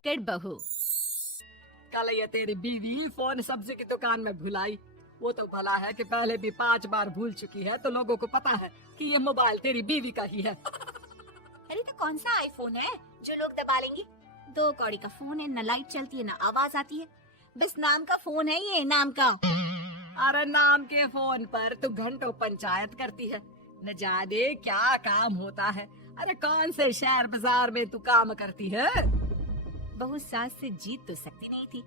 भुलक्कड़ बहू। कल ये तेरी बीवी फोन सब्जी की दुकान में भुलाई। वो तो भला है कि पहले भी 5 बार भूल चुकी है, तो लोगों को पता है कि ये मोबाइल तेरी बीवी का ही है। अरे तो कौन सा आईफोन है जो लोग दबा लेंगे? 2 कौड़ी का फोन है, न लाइट चलती है न आवाज आती है, बस नाम का फोन है ये, नाम का। अरे नाम के फोन पर तू घंटों पंचायत करती है, न जाने क्या काम होता है। अरे कौन से शहर बाजार में तू काम करती है? बहू सास से जीत तो सकती नहीं थी,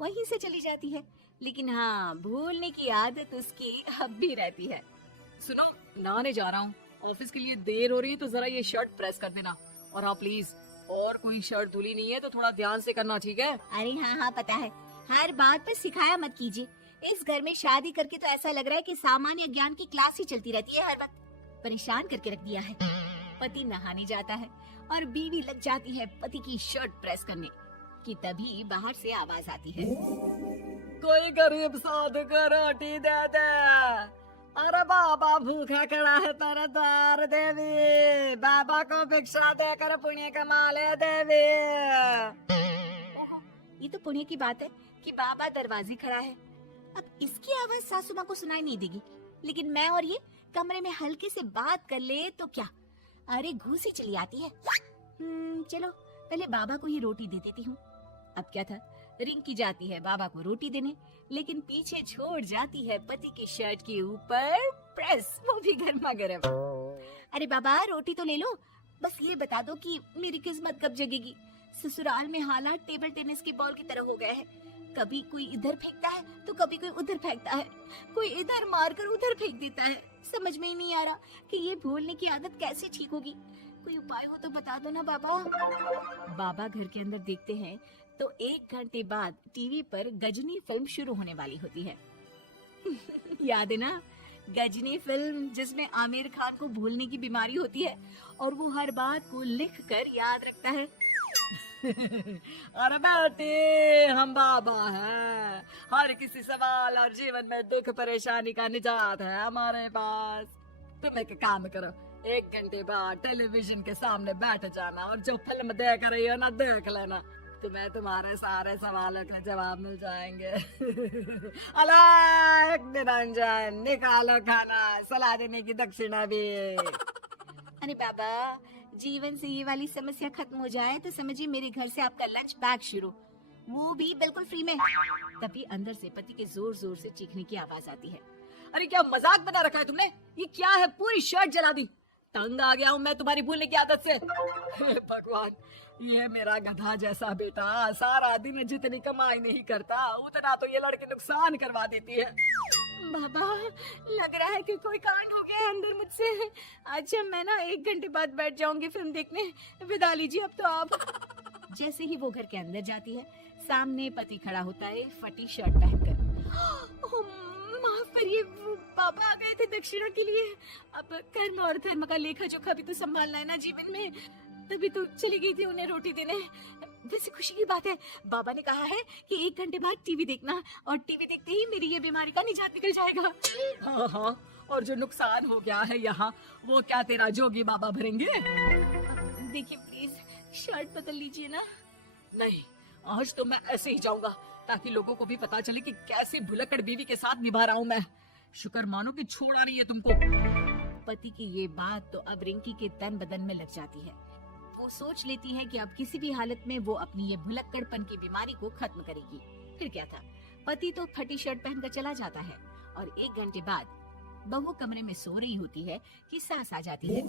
वहीं से चली जाती है, लेकिन हाँ भूलने की आदत उसकी अब भी रहती है। सुनो, नहाने जा रहा हूँ, ऑफिस के लिए देर हो रही है, तो जरा ये शर्ट प्रेस कर देना। और हाँ प्लीज, और कोई शर्ट धुली नहीं है तो थोड़ा ध्यान से करना, ठीक है? अरे हाँ हाँ पता है, हर बात पर सिखाया मत कीजिए। इस घर में शादी करके तो ऐसा लग रहा है कि सामान्य ज्ञान की क्लास ही चलती रहती है, हर वक्त परेशान करके रख दिया है। पति नहाने जाता है और बीवी लग जाती है पति की शर्ट प्रेस करने कि तभी बाहर से आवाज आती है, कोई गरीब साधु को रोटी दे दे। अरे बाबा भूखा खड़ा है तेरे द्वार देवी, बाबा को भिक्षा देकर पुण्य कमा ले देवी। ये तो पुण्य की बात है कि बाबा दरवाजे खड़ा है। अब इसकी आवाज सासू माँ को सुनाई नहीं देगी, लेकिन मैं और ये कमरे में हल्के से बात कर ले तो क्या, अरे घूसी चली आती है। चलो पहले बाबा को ही रोटी दे देती हूँ। अब क्या था, रिंकी जाती है बाबा को रोटी देने, लेकिन पीछे छोड़ जाती है पति की शर्ट के ऊपर प्रेस, वो भी गर्मा गर्म। अरे बाबा रोटी तो ले लो, बस ये बता दो कि मेरी किस्मत कब जगेगी। ससुराल में हालात टेबल टेनिस की बॉल की तरह हो गए हैं, कभी कोई इधर फेंकता है तो कभी कोई उधर फेंकता है, कोई इधर मारकर उधर फेंक देता है। समझ में ही नहीं आ रहा कि ये भूलने की आदत कैसे ठीक होगी। कोई उपाय हो तो बता दो ना बाबा। बाबा घर के अंदर देखते हैं तो 1 घंटे बाद टीवी पर गजनी फिल्म शुरू होने वाली होती है। याद है ना, गजनी फिल्म जिसमें आमिर खान को भूलने की बीमारी होती है और वो हर बात को लिख कर याद रखता है। अरे बेटे, हम बाबा हैं, हर किसी सवाल और जीवन में दुख परेशानी का निजात है हमारे पास। तुम एक काम करो, 1 घंटे बाद टेलीविजन के सामने बैठ जाना और जो फिल्म देख रही हो ना देख लेना, तुम्हें तुम्हारे सारे सवालों का जवाब मिल जाएंगे। अलग निरंजन, निकालो खाना, सलाह देने की दक्षिणा भी। अरे बाबा, जीवन से ये वाली समस्या खत्म हो जाए तो समझिए मेरे घर से आपका लंच पैक शुरू, वो भी बिल्कुल फ्री में। तभी अंदर से पति के जोर जोर से चीखने की आवाज आती है। अरे क्या मजाक बना रखा है तुमने? ये क्या है, पूरी शर्ट जला दी। तंग आ गया हूँ मैं तुम्हारी भूलने की आदत से। हे भगवान, ये मेरा गधा जैसा बेटा सारा दिन जितनी कमाई नहीं करता उतना तो ये लड़की नुकसान करवा देती है। बाबा, लग रहा है कि कोई कांड हो गया है अंदर मुझसे। अच्छा मैं ना 1 घंटे बाद बैठ जाऊंगी फिल्म देखने, विदा लीजिए अब तो आप। जैसे ही वो घर के अंदर जाती है, सामने पति खड़ा होता है फटी शर्ट पहनकर। माफ करिए, वो बाबा आ गए थे दक्षिणा के लिए। अब कर्म और धर्म का लेखा जोखा भी तो संभालना है ना जीवन में, तभी तो चली गई थी उन्हें रोटी देने। वैसे खुशी की बात है, बाबा ने कहा है कि 1 घंटे बाद टीवी देखना, और टीवी देखते ही मेरी ये बीमारी का निजात निकल जाएगा। हाँ हाँ, और जो नुकसान हो गया है यहाँ, वो क्या तेरा जोगी बाबा भरेंगे? देखिए प्लीज शर्ट बदल लीजिए ना। नहीं, आज तो मैं ऐसे ही जाऊंगा ताकि लोगों को भी पता चले कि कैसे भुलक्कड़ बीवी के साथ निभा रहा हूँ मैं। शुक्र मानो कि छोड़ा नहीं है तुमको। पति की ये बात तो अब रिंकी के तन बदन में लग जाती है। वो सोच लेती है कि अब किसी भी हालत में वो अपनी ये भुलक्कड़पन की बीमारी को खत्म करेगी। फिर क्या था, पति तो फटी शर्ट पहनकर चला जाता है और 1 घंटे बाद बहू कमरे में सो रही होती है कि सास आ जाती है।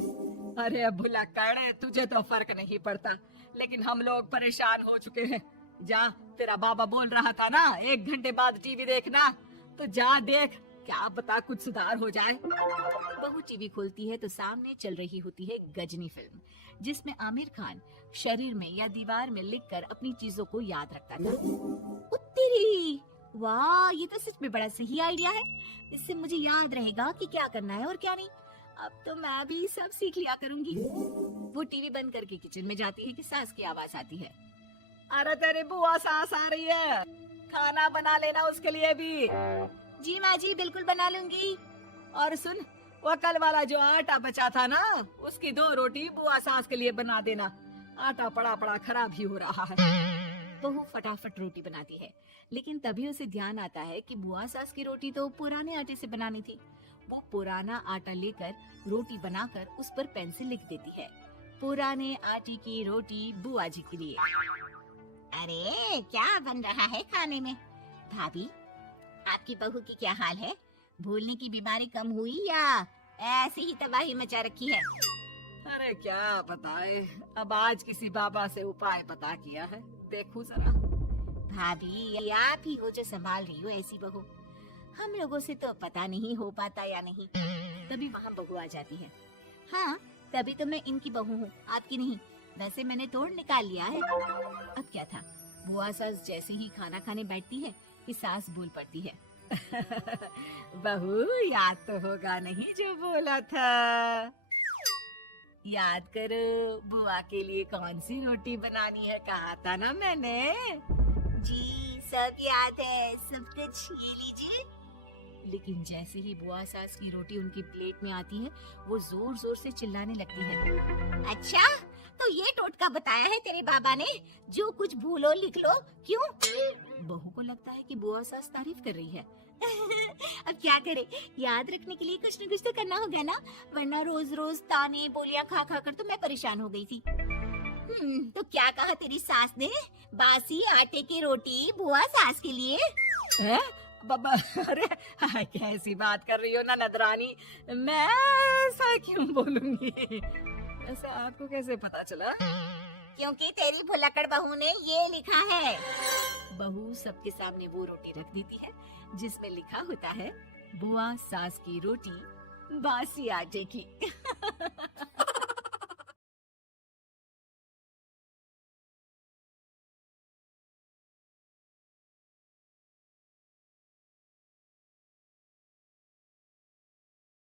अरे भुलक्कड़, तुझे तो फर्क नहीं पड़ता, लेकिन हम लोग परेशान हो चुके हैं। जा, तेरा बाबा बोल रहा था ना 1 घंटे बाद टीवी देखना, तो जा देख, क्या पता कुछ सुधार हो जाए। बहू टीवी खोलती है तो सामने चल रही होती है गजनी फिल्म, जिसमें आमिर खान शरीर में या दीवार में लिखकर अपनी चीजों को याद रखता था। उत्तरी, वाह, ये तो सच में बड़ा सही आइडिया है। इससे मुझे याद रहेगा कि क्या करना है और क्या नहीं। अब तो मैं भी सब सीख लिया करूंगी। वो टीवी बंद करके किचन में जाती है कि सास की आवाज आती है। अरे तेरी बुआ सास आ रही है, खाना बना लेना उसके लिए भी। जी माँ जी, बिल्कुल बना लूंगी। और सुन, वो कल वाला जो आटा बचा था ना, उसकी 2 रोटी बुआ सास के लिए बना देना। आटा पड़ा पड़ा खराब ही हो रहा है। बहू फटाफट रोटी बनाती है, लेकिन तभी उसे ध्यान आता है कि बुआ सास की रोटी तो पुराने आटे से बनानी थी। वो पुराना आटा लेकर रोटी बनाकर उस पर पेन से लिख देती है, पुराने आटे की रोटी बुआ जी के लिए। अरे क्या बन रहा है खाने में? भाभी, आपकी बहू की क्या हाल है? भूलने की बीमारी कम हुई या ऐसे ही तबाही मचा रखी है? अरे क्या बताए, अब आज किसी बाबा से उपाय पता किया है, देखो जरा। भाभी, ये आप ही हो जो संभाल रही हो ऐसी बहू। हम लोगों से तो पता नहीं हो पाता या नहीं। तभी वहाँ बहू आ जाती है। हाँ, तभी तो मैं इनकी बहू हूँ, आपकी नहीं। वैसे मैंने तोड़ निकाल लिया है। अब क्या था, बुआ सास जैसे ही खाना खाने बैठती है कि सास बोल पड़ती है, बहू, याद तो होगा नहीं जो बोला था? याद करो, बुआ के लिए कौन सी रोटी बनानी है, कहा था ना मैंने। जी सब याद है, सब कुछ ये लीजिए। लेकिन जैसे ही बुआ सास की रोटी उनकी प्लेट में आती है, वो जोर जोर से चिल्लाने लगती है। अच्छा, तो ये टोटका बताया है तेरे बाबा ने, जो कुछ भूलो लिख लो, क्यों? बहू को लगता है कि बुआ सास तारीफ कर रही है। अब क्या करे, याद रखने के लिए कुछ न कुछ तो करना होगा ना, वरना रोज रोज ताने बोलियां खा खा कर तो मैं परेशान हो गई थी। तो क्या कहा तेरी सास ने? बासी आटे की रोटी बुआ सास के लिए? है? बाबा, अरे कैसी बात कर रही हो ना नदरानी, मैं ऐसा क्यों बोलूंगी? ऐसा आपको कैसे पता चला? क्योंकि तेरी भुलक्कड़ बहू ने ये लिखा है। बहू सबके सामने वो रोटी रख देती है जिसमें लिखा होता है, बुआ सास की रोटी बासी आटे की।